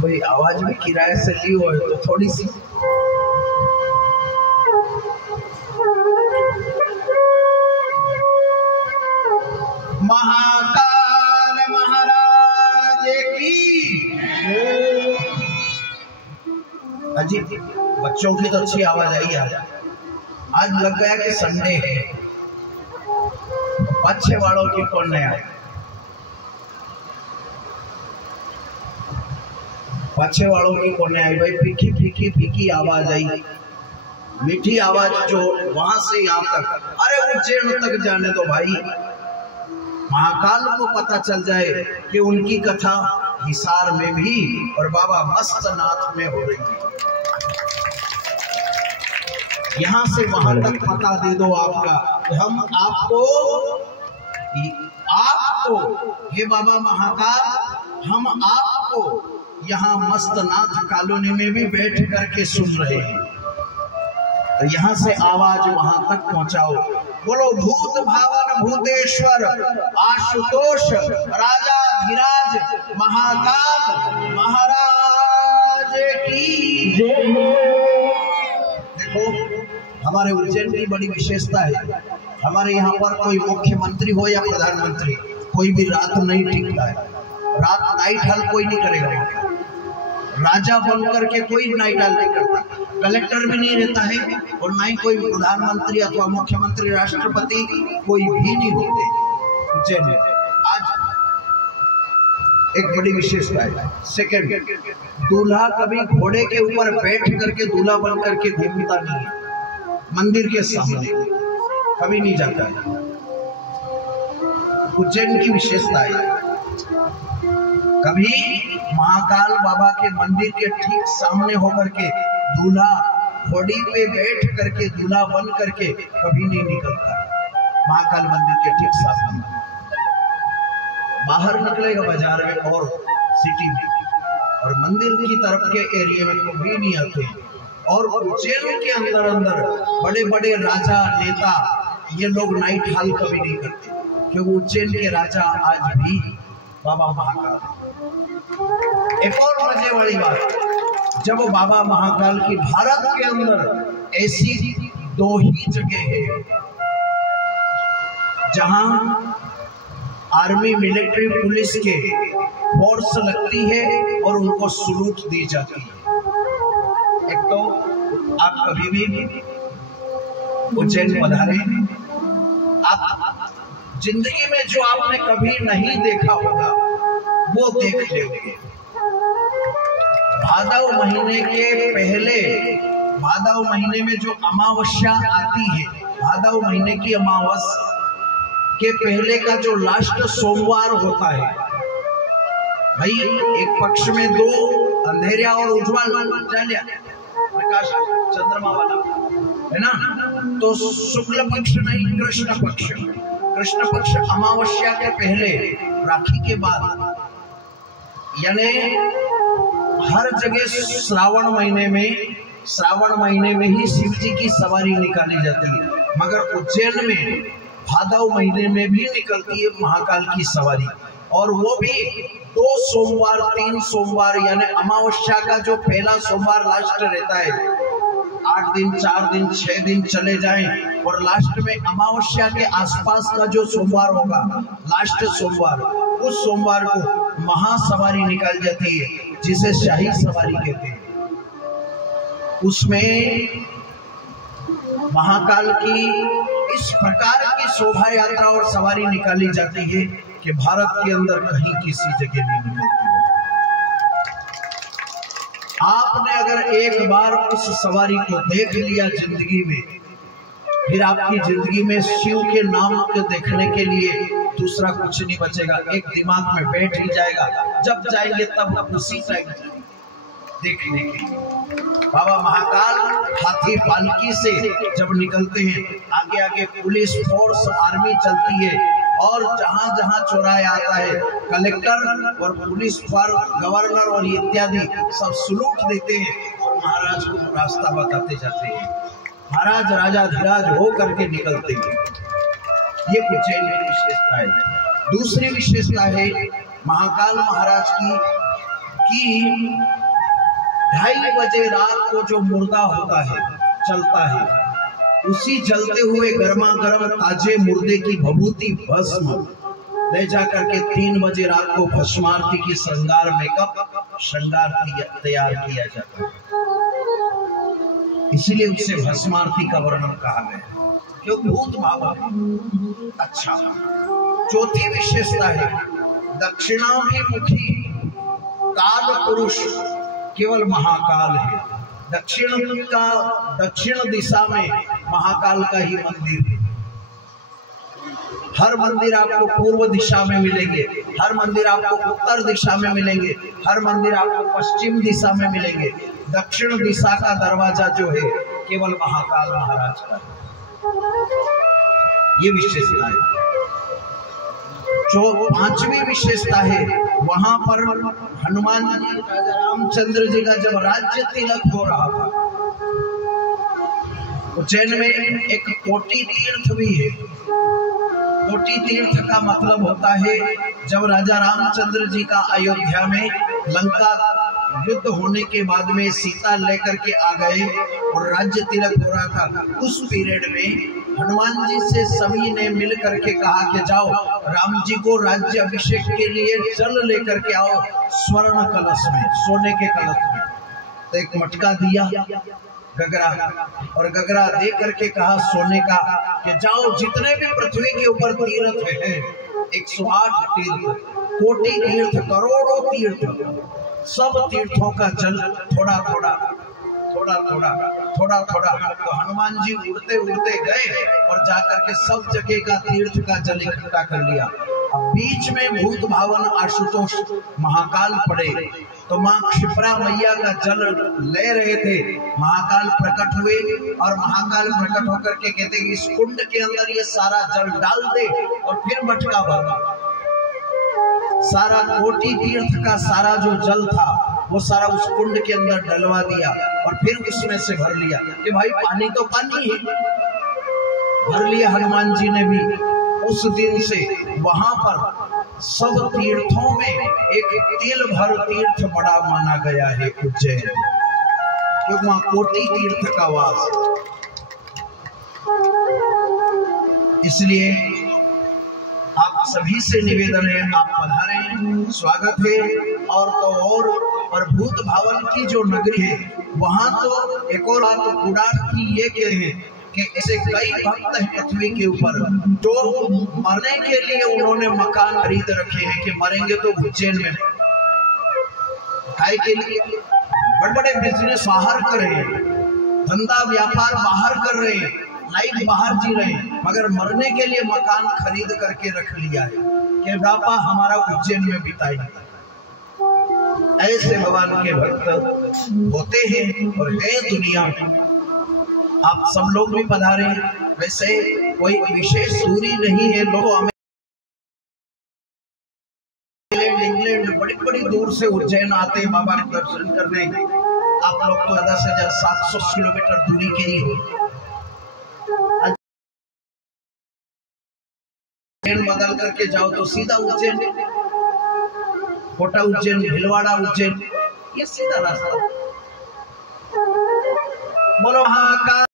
भाई आवाज भी किराए से ली हो तो थोड़ी सी महाकाल महाराज की। अजीब बच्चों की तो अच्छी आवाज आई है। आज लग गया कि संडे है, बच्चे वालों की कौन नहीं आई? बच्चे वालों की कौन नहीं आई भाई? फीकी फीकी फीकी आवाज आई, मीठी आवाज जो वहां से यहाँ तक, अरे उज्जैन तक जाने दो भाई। महाकाल को पता चल जाए कि उनकी कथा हिसार में भी और बाबा मस्तनाथ में हो रही है। यहाँ से वहां तक पता दे दो आपका, हम आपको हे बाबा महाकाल, हम आपको यहाँ मस्तनाथ कॉलोनी में भी बैठ करके सुन रहे हैं। तो यहाँ से आवाज वहां तक पहुंचाओ। बोलो भूत भावन भूतेश्वर आशुतोष राजा धीराज महाकाल महाराज की। देखो हमारे उज्जैन की बड़ी विशेषता है, हमारे यहाँ पर कोई मुख्यमंत्री हो या प्रधानमंत्री, कोई भी रात नहीं टिकता है। रात नाइट हॉल कोई नहीं करेगा, राजा बन करके कोई नाइट हॉल नहीं करता, कलेक्टर भी नहीं रहता है और ना ही कोई प्रधानमंत्री अथवा मुख्यमंत्री राष्ट्रपति कोई भी नहीं होते उज्जैन में। आज एक बड़ी विशेषता है। सेकंड, दूल्हा कभी घोड़े के ऊपर बैठ करके दूल्हा बन करके घूमता नहीं है, मंदिर के सामने कभी नहीं जाता है। उज्जैन की विशेषता है। कभी महाकाल बाबा के मंदिर के ठीक सामने होकर के दूल्हा घोड़ी पे बैठ करके दूल्हा बन करके कभी नहीं निकलता। महाकाल मंदिर के ठीक सामने बाहर निकलेगा बाजार में और सिटी में, और मंदिर की तरफ के एरिया में कभी नहीं आते। और उज्जैन के अंदर अंदर बड़े बड़े राजा नेता ये लोग नाइट हॉल कभी नहीं करते, क्योंकि उज्जैन के राजा आज भी बाबा महाकाल। एक और मजे वाली बात, जब बाबा महाकाल की भारत के अंदर ऐसी दो ही जगह है जहां आर्मी मिलिट्री पुलिस के फोर्स लगती है और उनको सलूट दी जाती है। एक तो आप कभी भी उज्जैन पधारे, आप जिंदगी में जो आपने कभी नहीं देखा होगा वो देख लेंगे। भादव महीने के पहले, भादव महीने में जो अमावस्या आती है, भादव महीने की अमावस के पहले का जो लास्ट सोमवार होता है भाई, एक पक्ष में दो अंधेरिया और उज्ज्वल प्रकाश चंद्रमा वाला है ना, तो शुक्ल पक्ष नहीं कृष्ण पक्ष। कृष्ण पक्ष अमावस्या के पहले, राखी के बाद, यानी हर जगह श्रावण महीने में ही शिव जी की सवारी निकाली जाती है, मगर उज्जैन में भादव महीने में भी निकलती है महाकाल की सवारी। और वो भी 2 सोमवार 3 सोमवार, यानी अमावस्या का जो पहला सोमवार लास्ट रहता है, 8 दिन 4 दिन 6 दिन चले जाएं, और लास्ट में अमावस्या के आसपास का जो सोमवार होगा, लास्ट सोमवार, उस सोमवार को महासवारी निकाल जाती है, जिसे शाही सवारी कहते हैं। उसमें महाकाल की इस प्रकार की शोभा यात्रा और सवारी निकाली जाती है कि भारत के अंदर कहीं किसी जगह नहीं निकलती है। आपने अगर एक बार उस सवारी को देख लिया जिंदगी में, फिर आपकी जिंदगी में शिव के नाम को देखने के लिए दूसरा कुछ नहीं बचेगा। एक दिमाग में बैठ ही जाएगा, जब जाएंगे तब उसी टाइम देखने के लिए। बाबा महाकाल हाथी पालकी से जब निकलते हैं, आगे आगे पुलिस फोर्स आर्मी चलती है, और जहां जहां चौराहे आता है कलेक्टर और पुलिस पर गवर्नर और इत्यादि सब सलूट देते हैं और महाराज को रास्ता बताते जाते हैं। महाराज राजा धीराज हो करके निकलते हैं। ये उज्जैन की विशेषता है। दूसरी विशेषता है महाकाल महाराज की कि 2:30 बजे रात को जो मुर्दा होता है, चलता है, उसी जलते हुए गर्मा गर्म ताजे मुर्दे की भभूति भस्म ले जाकर के 3 बजे रात को भस्मारती की श्रृंगार मेकअप तैयार किया जाता है। इसलिए उसे भस्मारती का वर्णन कहा गया, क्योंकि भूत भाव है। अच्छा, चौथी विशेषता है दक्षिणाभिमुखी काल पुरुष केवल महाकाल है। दक्षिण दिशा में महाकाल का ही मंदिर है। हर मंदिर आपको पूर्व दिशा में मिलेंगे, हर मंदिर आपको उत्तर दिशा में मिलेंगे, हर मंदिर आपको पश्चिम दिशा में मिलेंगे। दक्षिण दिशा का दरवाजा जो है केवल महाकाल महाराज का है। ये विशेषता है। जो 5वीं विशेषता है, वहां पर हनुमान जी, राजा रामचंद्र जी का जब राज्य तिलक हो रहा था, उज्जैन में एक कोटि तीर्थ भी है। कोटि तीर्थ का मतलब होता है जब राजा रामचंद्र जी का अयोध्या में लंका युद्ध होने के बाद में सीता लेकर के आ गए और राज्य तिलक हो रहा था, उस पीरियड में हनुमान जी से सभी ने मिल करके कहा कि जाओ राम जी को राज्य अभिषेक के लिए जल लेकर के आओ स्वर्ण कलश में, सोने के कलश में। तो एक मटका दिया, गगरा, और गगरा दे करके कहा सोने का कि जाओ जितने भी पृथ्वी के ऊपर तीर्थ है, 108 तीर्थ, कोटि तीर्थ, करोड़ों तीर्थ, सब तीर्थों का जल थोड़ा थोड़ा थोड़ा थोड़ा थोड़ा थोड़ा। तो हनुमान जी उड़ते उड़ते गए और जाकर के सब जगह का तीर्थ का जल इकट्ठा कर लिया। अब बीच में भूत भावन आशुतोष महाकाल पड़े, तो माँ क्षिप्रा मैया का जल ले रहे थे। महाकाल प्रकट हुए और महाकाल प्रकट होकर के कहते इस कुंड के अंदर ये सारा जल डाल दे और फिर मटका भर। सारा कोटि तीर्थ का सारा जो जल था वो सारा उस कुंड के अंदर डलवा दिया और फिर उसमें से भर लिया कि भाई पानी तो पानी है, भर लिया हनुमान जी ने भी। उस दिन से वहां पर सब तीर्थों में एक तिल भर तीर्थ बड़ा माना गया है उज्जैन, क्योंकि वहां कोटि तीर्थ का वास। इसलिए आप सभी से निवेदन है, आप पधारें, स्वागत है। और भूत भावन की जो नगरी है वहां तो एक और बात गुड़ार की ये कहे कि ऐसे कई भक्त हैं पृथ्वी के ऊपर जो मरने के लिए उन्होंने मकान खरीद रखे हैं कि मरेंगे तो उज्जैन में नहीं। खाए के लिए बड़े बड़े बिजनेस बाहर कर रहे हैं, धंधा व्यापार बाहर कर रहे हैं, लाइफ बाहर जी रहे हैं, मगर मरने के लिए मकान खरीद करके रख लिया है कि बापा हमारा उज्जैन में बिताएंगे। ऐसे भगवान के भक्त होते हैं और है दुनिया में। आप सब लोग भी पधारे। वैसे कोई विशेष दूरी नहीं है, लोग इंग्लैंड बड़ी बड़ी दूर से उज्जैन आते हैं बाबा के दर्शन करने। आप लोग तो ज्यादा से ज्यादा 700 किलोमीटर दूरी के ही ट्रेन बदल करके जाओ तो सीधा उज्जैन, कोटा उज्जैन, भीलवाड़ा उज्जैन, ये सीधा रास्ता। बोलो महाकाल।